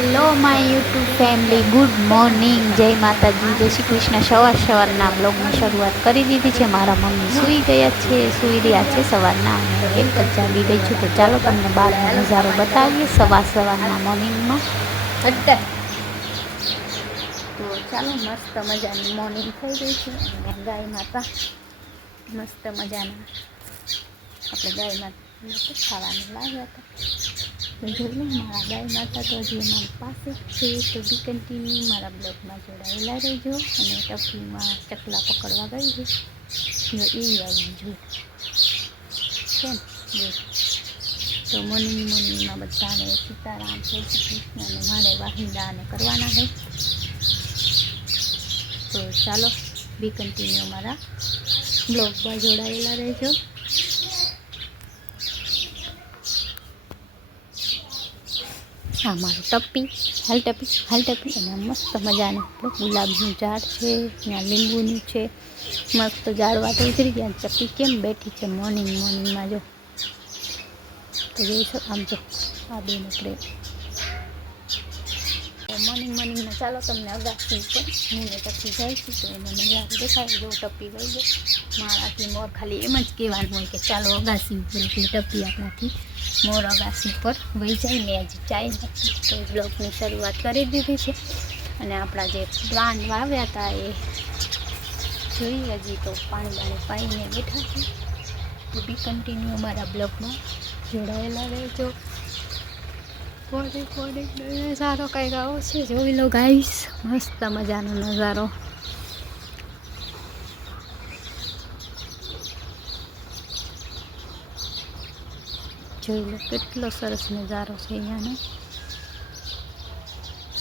Hello my YouTube family good morning જય માતાજી. જય શ્રી કૃષ્ણ. સવાર સવારના બ્લોગની શરૂઆત કરી દીધી છે. મારા મમ્મી સૂઈ ગયા છે. સૂઈ રહ્યા છે સવારના. એક જ જાગી ગઈ છું. તો ચાલો તમને બહારનો નજારો બતાવીએ સવાર સવારના મોર્નિંગમાં તો ચાલો મસ્ત મજાની મોર્નિંગ થઈ ગઈ છે. અને ગાય માતા મસ્ત મજાના. આપણે ગાય માતા ખાવાનું લાવ્યા હતા. તો જોઈ મારા ગાય માતા તો હજી અમારી પાસે છે, તો બી કન્ટિન્યુ મારા બ્લોગમાં જોડાયેલા રહેજો અને ટપલીમાં ચકલા પકડવા ગઈ છે. જો એ આવી જો છે. તો મોર્નિંગ મોર્નિંગમાં બધાને સીતારામ, જય શ્રી કૃષ્ણ અને મારે વાહિંદાને કરવાના છે. તો ચાલો, બી કન્ટિન્યુ મારા બ્લોગમાં જોડાયેલા રહેજો. આ મારું ટપ્પી હાલ ટપ્પી હાલ ટપ્પી અને મસ્ત મજાનું આપણે ગુલાબનું ઝાડ છે, ત્યાં લીંબુનું છે. મસ્ત ઝાડવા ઉતરી ગયા. ટપ્પી કેમ બેઠી છે? મોર્નિંગ, મોર્નિંગમાં જો. તો જોઈ શકો, આમ તો આ બેનો તો મોર્નિંગ, મોર્નિંગમાં ચાલો તમને અગાસી ઉપર હું ને ટપ્પી જાય છું, તો એને નજારો દેખાય. જો ટપ્પી ગઈ ગઈ મારાથી મોર ખાલી એમ જ કહેવાનું હોય કે ચાલો અગાસી ઉપર એટલે ટપ્પી આપણાથી મોર અગાસી પર વહી જાય ને હજી ચાય નથી તો બ્લોગની શરૂઆત કરી દીધી છે. અને આપણા જે પ્લાન વાવ્યા હતા એ જોઈએ હજી તો પાણી બાણી પાઈને બેઠા છે. તો બી કન્ટિન્યુ અમારા બ્લોગમાં જોડાયેલા રહેજો. કોડે કોડે નજારો કંઈક આવો છે. જોઈ લો ગાઈસ મસ્ત મજાનો નજારો. જોઈ લો કેટલો સરસ નજારો છે અહીંયાનો.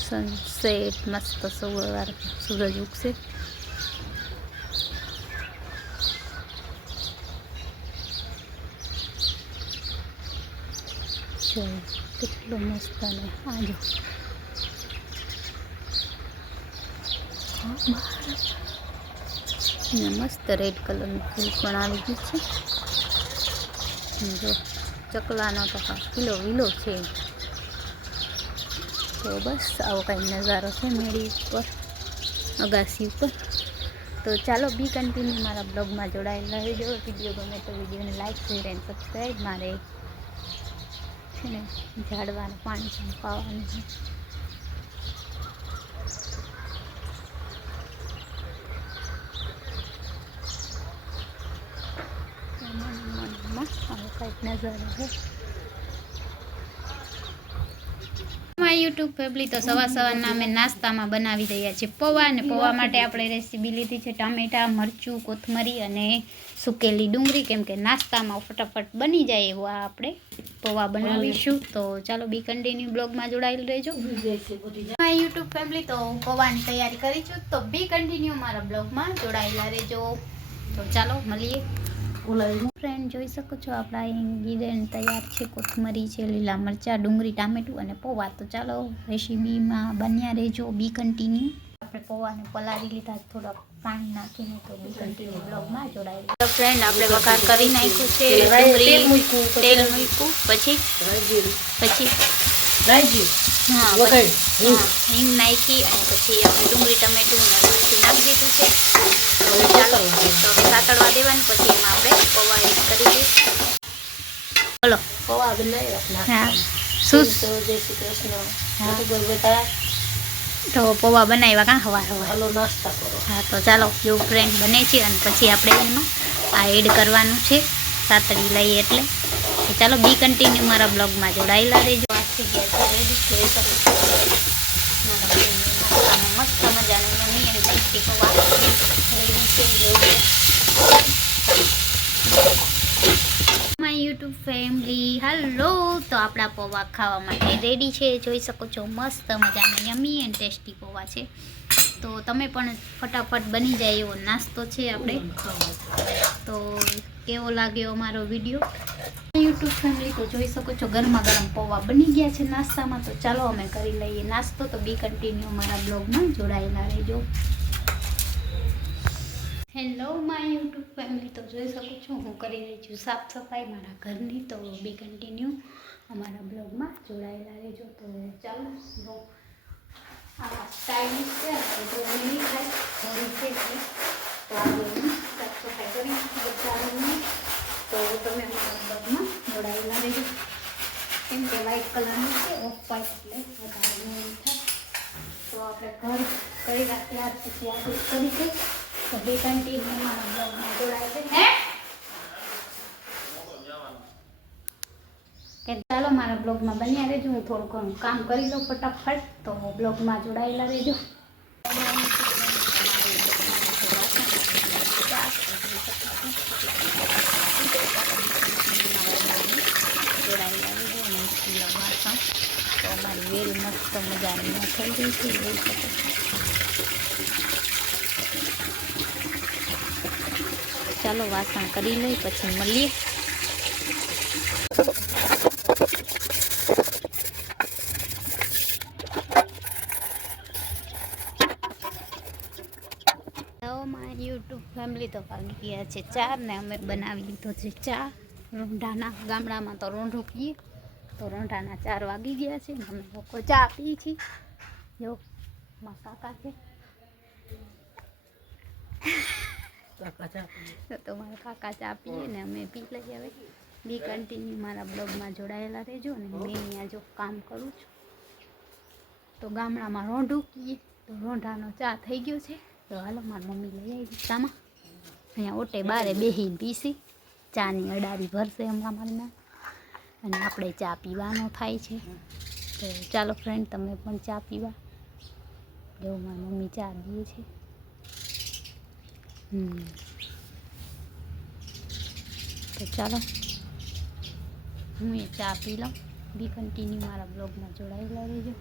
સનસેટ મસ્ત સવાર સૂરજ ઉગશે. જોઈ કેટલો મસ્ત અને આજો મસ્ત રેડ કલરનું ફૂલ પણ આવી ગયું છે. જો. ચકલાનો તો કિલો વિલો છે. તો બસ આવો કાંઈ નજારો છે મેળી ઉપર, અગાસી ઉપર. તો ચાલો, બી કન્ટિન્યુ મારા બ્લોગમાં જોડાયેલા રહેજો. વીડિયો ગમે તો વિડીયોને લાઈક શેર એન્ડ સબસ્ક્રાઈબ મારે છે ને ઝાડવાનું, પાણી પાવાનું આવો કંઈક નજારો છે માય યુટ્યુબ ફેમિલી તો સવાર સવારના અમે નાસ્તામાં બનાવી રહ્યા છીએ. પૌવા અને પૌવા માટે આપણે રેસીપી લીધી છે. ટામેટા મરચું કોથમરી અને સુકેલી ડુંગળી. કેમ કે નાસ્તામાં ફટાફટ બની જાય એવો આ આપણે પૌવા બનાવીશું. તો ચાલો બી કન્ટિન્યુ બ્લોગમાં જોડાયેલ રહેજો. માય યુટ્યુબ ફેમિલી તો પૌવાની તૈયારી કરી છું. તો બી કન્ટિન્યુ મારા બ્લોગમાં જોડાયેલા રહેજો. તો ચાલો મળીએ. ફ્રેન્ડ જોઈ શકો છો આપણા ઇન્ગ્રીડિયન્ટ તૈયાર છે. કોથમરી છે લીલા મરચાં ડુંગળી ટામેટું અને પૌવા. તો ચાલો રેસીપીમાં બન્યા રહેજો. Be continue. આપણે પૌવાને પલાળી લીધા થોડાક પાણી નાખીને તો બી કન્ટિન્યુ બ્લોગમાં જોડાયેલા તો ફ્રેન્ડ આપણે વઘાર કરી નાખ્યું છે. ડુંગળી તેલ મૂક્યું પછી? પછી? હા હિંગ. નાખી અને પછી આપણે ડુંગળી ટમેટું અને નાખી દીધું છે. ચાલો તો હવે સાતળવા દેવાનું પછી એમાં આપણે પૌવા એડ કરી દઈશું બોલો. પૌવા બનાવ્યા હા. શું તો જય શ્રી કૃષ્ણ. હા. તો પૌવા બનાવ્યા કાં? હવાર હવા. હાલો નાસ્તા કરો. હા તો ચાલો જેવું ફ્રેન્ડ બને છે અને પછી આપણે એમાં આ એડ કરવાનું છે. સાતડી લઈએ એટલે. તો ચાલો બી કન્ટિન્યુ મારા બ્લોગમાં જોડાયેલા રહેજો. આ થઈ ગયા છે રેડી જોઈ શકો મારા મસ્ત મજાનું યમી અને ટેસ્ટી પૌવા રેડી છે જોઈ માય યુટ્યુબ ફેમિલી હલો, તો આપણા પૌવા ખાવા માટે રેડી છે. જોઈ શકો છો, મસ્ત મજાના યમી એન્ડ ટેસ્ટી પૌવા છે. તો તમે પણ ફટાફટ બની જાય એવો નાસ્તો છે આપણે. તો કેવો લાગ્યો અમારો વીડિયો યુટ્યુબ ફેમિલી તો જોઈ શકો છો, ગરમા ગરમ પૌવા બની ગયા છે નાસ્તામાં. તો ચાલો અમે કરી લઈએ નાસ્તો. તો બી કન્ટિન્યુ અમારા બ્લોગમાં જોડાયેલા રહેજો. હેલો માય યુટ્યુબ ફેમિલી તો જોઈ શકું છું, હું કરી રહી છું સાફ સફાઈ. મારા ઘરની તો બી કન્ટિન્યુ અમારા બ્લોગમાં જોડાયેલા રહેજો. તો ચાલો, જો આ સ્ટાઇલિશ છે તો નહીં થાય થોડી છે તો આ હું સાફ સફાઈ કરી બધા તો તમે અમારા બ્લોગમાં જોડાયેલા રહેજો. કેમ કે વ્હાઈટ કલરનું છે ઓફ વ્હાઈટ એટલે વધારે થાય. તો આપણે ઘર કરી ત્યાર પછી આપણે કરી તો બે કન્ટિન્યુ અમારા બ્લોગમાં જોડાય છે હે કે ચાલો મારા બ્લોગમાં બન્યા રહેજો હું થોડું ઘણું કામ કરી લઉં ફટાફટ તો બ્લોગમાં જોડાયેલા રહેજો જોડાયેલા રહેજો. અને ખુલ્લા વાસણ તો અમારી વેલ મસ્ત મજાની ન થઈ ગઈ છે જોઈ શકો છો ચાલો વાસણ કરી લઈ, પછી મળીએ. મારી યુટ્યુબ ફેમિલી તો વાગી ગયા છે ચાર ને અમે બનાવી લીધો છે ચા. રોંઢાના ગામડામાં તો રોંઢું પીએ. તો રોંઢાના ચાર વાગી ગયા છે અમે લોકો ચા પીએ જો મા કાકા છે. તો મારા કાકા ચા પીએ ને અમે પી લઈએ હવે. બી કન્ટિન્યુ મારા બ્લોગમાં જોડાયેલા રહેજો ને મેં અહીંયા જો કામ કરું છું. તો ગામડામાં રોંઢું કીએ. તો રોંઢાનો ચા થઈ ગયો છે. તો હાલો, મારી મમ્મી લઈ આવી ચામાં. અહીંયા ઓટે બારે બેહીને પીસી. ચાની અડારી ભરશે હમણાં મારી અને આપણે ચા પીવાનો થાય છે. તો ચાલો ફ્રેન્ડ તમે પણ ચા પીવા. જો મારી મમ્મી ચા દીએ છે. તો ચાલો. હું એ ચા પી લઉં. બી કન્ટિન્યુ મારા બ્લોગમાં જોડાયેલા રહેજો.